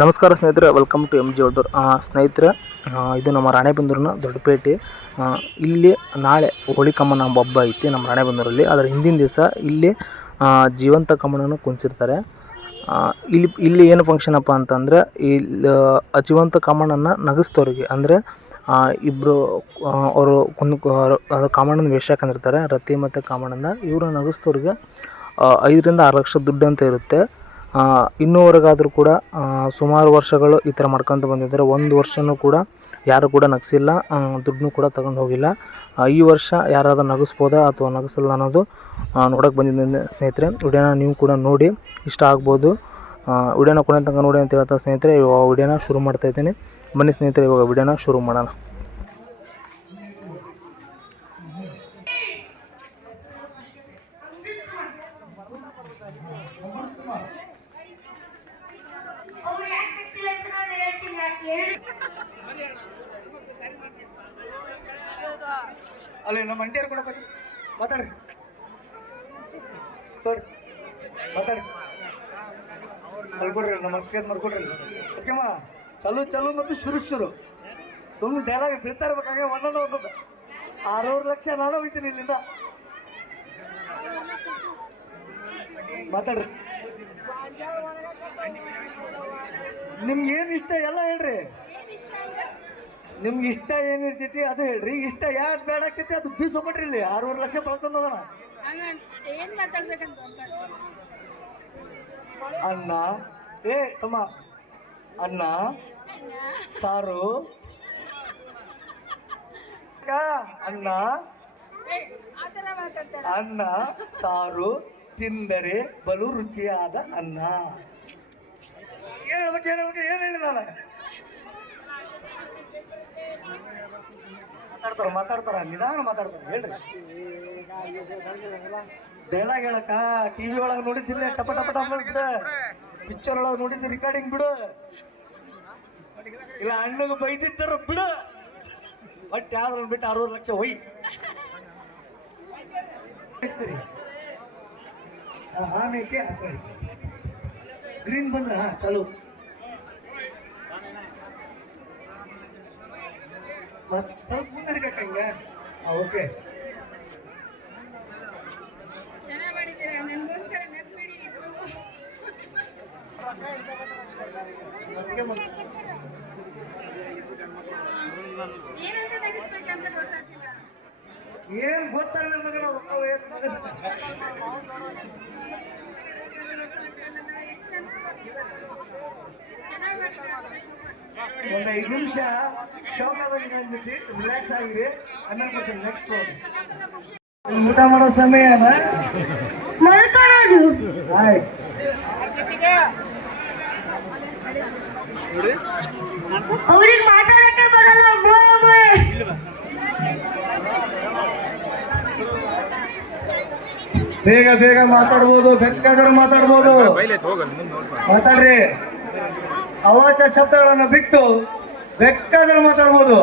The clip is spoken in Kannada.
ನಮಸ್ಕಾರ ಸ್ನೇಹಿತರೆ welcome to M G outdoor ಸ್ನೇಹಿತರೆ ಇದು ನಮ್ಮ ರಾಣೆಬೆಂದೂರಿನ ದೊಡ್ಡಪೇಟೆ. ಇಲ್ಲಿ ನಾಳೆ ಹೋಳಿ ಕಮ್ಮನ ಹಬ್ಬ ಐತಿ ನಮ್ಮ ರಾಣೆಬೆಂದೂರಲ್ಲಿ. ಅದರ ಹಿಂದಿನ ದಿವಸ ಇಲ್ಲಿ ಜೀವಂತ ಕಮ್ಮನನ್ನು ಕುಂಚಿರ್ತಾರೆ ಇಲ್ಲಿ ಇಲ್ಲಿ ಏನು ಫಂಕ್ಷನ್ ಅಪ್ಪ ಅಂತಂದರೆ, ಇಲ್ಲಿ ಜೀವಂತ ಕಮ್ಮನನ್ನು ನಗಿಸ್ತವ್ರಿಗೆ. ಅಂದರೆ ಇಬ್ಬರು ಅವರು ಕುಂದು ಅದು ಕಾಮಣ್ಣನ ವೇಷ ಹಾಕೊಂಡಿರ್ತಾರೆ, ರತಿ ಮತ್ತು ಕಾಮಣ್ಣನ ಇವರು ನಗಿಸ್ತವ್ರಿಗೆ ಐದರಿಂದ ಆರು ಲಕ್ಷ ದುಡ್ಡು ಅಂತ ಇರುತ್ತೆ. ಇನ್ನೂವರೆಗಾದರೂ ಕೂಡ ಸುಮಾರು ವರ್ಷಗಳು ಈ ಥರ ಮಾಡ್ಕೊತ ಬಂದಿದ್ದಾರೆ. ಒಂದು ವರ್ಷವೂ ಕೂಡ ಯಾರು ಕೂಡ ನಗಿಸಿಲ್ಲ ದುಡ್ಡನ್ನೂ ಕೂಡ ತಗೊಂಡು ಹೋಗಿಲ್ಲ. ಈ ವರ್ಷ ಯಾರಾದರೂ ನಗಿಸ್ಬೋದಾ ಅಥವಾ ನಗಿಸಲ್ಲ ಅನ್ನೋದು ನೋಡೋಕೆ ಬಂದಿದ್ದೇನೆ ಸ್ನೇಹಿತರೆ. ವಿಡಿಯೋನ ನೀವು ಕೂಡ ನೋಡಿ, ಇಷ್ಟ ಆಗ್ಬೋದು. ವಿಡಿಯೋನ ಕೊನೆ ತನಕ ನೋಡಿ ಅಂತ ಹೇಳ್ತಾ ಸ್ನೇಹಿತರೆ, ಇವಾಗ ವಿಡಿಯೋನ ಶುರು ಮಾಡ್ತಾ ಇದ್ದೀನಿ. ಬನ್ನಿ ಸ್ನೇಹಿತರೆ, ಇವಾಗ ವಿಡಿಯೋನ ಶುರು ಮಾಡೋಣ ಅವ್ರು ಯಾಕೆ ಕಟ್ಟಿಲ್ಲ ಅಂತ ನಾನು ಹೇಳ್ತೀನಿ ಎರಡು ಅಲ್ಲಿ ನಮ್ಮ ಅಂಟಿಯರು ಕೂಡ ಬರ್ರಿ ಮಾತಾಡ್ರಿ ತೋರಿ. ಮಾತಾಡಿ. ಮಲ್ಕೊಡ್ರಿ, ನಮ್ಮ ಅಕ್ಕ ಮಲ್ಕೊಡ್ರಿ. ಓಕೆಮ್ಮ ಚಲು ಚಲು ಮತ್ತು ಶುರು ಶುರು. ಸುಮ್ಮನೆ ಡೈಲಾಗ್ ಬಿಡ್ತಾ ಇರ್ಬೇಕಾಗೆ ಒಂದೊಂದು ಒಂದೊಂದು. ಆರೂರು ಲಕ್ಷ ನಾನು ಹೋಗ್ತೀನಿ ಇಲ್ಲಿಂದ. ಮಾತಾಡ್ರಿ. ಏನು ಇಷ್ಟ ಎಲ್ಲ ಹೇಳ್ರಿ. ನಿಮ್ಗೆ ಇಷ್ಟ ಏನಿರ್ತೈತಿ ಅದು ಹೇಳ್ರಿ. ಇಷ್ಟ ಯಾವ್ದು ಬೇಡ ಆಗ್ತೈತಿ ಅದು ಬೀಸೋಕೊಟ್ರಿ ಇಲ್ಲಿ. ಆರೂರು ಲಕ್ಷ ಪಡ್ಕೊಂಡು ಹೋಗೋಣ. ಏನ್ ಮಾತಾಡ್ಬೇಕಂತ ಅನ್ನ ಏ ತಮ್ಮ. ಅನ್ನ ಸಾರು. ಅನ್ನ ಅನ್ನ ಸಾರು ತಿಂದರೆ ಬಲು ರುಚಿಯಾದ ಅನ್ನ. ಹೇಳ್ಬೇಕು ಹೇಳ್ಬೇಕು ಏನು ಹೇಳಿ ನಾನು ಮಾತಾಡ್ತಾರ ಮಾತಾಡ್ತಾರ? ನಿಧಾನ ಮಾತಾಡ್ತಾರ? ಹೇಳ್ರಿ. ಡೈಲಾಗ್ ಹೇಳಕ್ಕ ಟಿವಿ ಒಳಗೆ ನೋಡಿದ್ದಿಲ್ಲ, ಟಪ ಟಪ ಟಪ ಪಿಕ್ಚರ್ ಒಳಗೆ ನೋಡಿದ್ದಿ ರೆಕಾರ್ಡಿಂಗ್ ಬಿಡು. ಇಲ್ಲ, ಅಣ್ಣಗೆ ಬೈದಿದ್ದಾರ, ಬಿಡು. ಬಟ್ ಯಾವ್ದ್ರ ಬಿಟ್ಟು ಅರವತ್ತು ಲಕ್ಷ ಹೊಯ್. ಹಾನ್ ಹಾಕೊಳ್ಳಿ ಗ್ರೀನ್ ಬಂದ್ರ, ಹಾ, ಚಾಲು. ಸ್ವಲ್ಪ ಹಂಗ? ಓಕೆ ಚೆನ್ನಾಗ್ ಮಾಡಿದ್ದೀರಾ? ನನ್ಗೋಸ್ಕರ ಇಬ್ರು ಏನಂತ ಗೊತ್ತಾಗ್ತಿಲ್ಲ. ಏನ್ ಗೊತ್ತಾಗಲ್ಲ ಮಗ ನಾವು ನಾವು ಏನ್ ಮಗ- ಚೆನ್ನಾಗ್ ಮಾಡಿದ್ದೀರಾ ಅಷ್ಟೇ super. ಒಂದ್ ಐದು ನಿಮಿಷ ಶಾಕ್ ಆದಂಗೆ ಅಂದ್ಬಿಟ್ಟು ರಿಲ್ಯಾಕ್ಸ್ ಆಗಿರಿ ಆಮೇಲೆ ಬರ್ತೀನಿ ನೆಕ್ಸ್ಟ್ ಊಟ ಮಾಡೋ ಸಮಯ ಮಲ್ಕೊಳ್ಳೋದು. ಆಯ್ತು. ಅವ್ರಿಗೆ ಮಾತಾಡಕ್ಕೆ ಬರಲ್ಲ ಬಾಬೆ ಬೇಗ ಬೇಗ ಮಾತಾಡ್ಬೋದು ಬೆಕ್ಕಾದ್ರೂ ಮಾತಾಡ್ಬೋದು. ಮಾತಾಡ್ರಿ. ಅವಾಚ ಶಬ್ದಗಳನ್ನು ಬಿಟ್ಟು ಬೇಕಾದ್ರೆ ಮಾತಾಡ್ಬೋದು.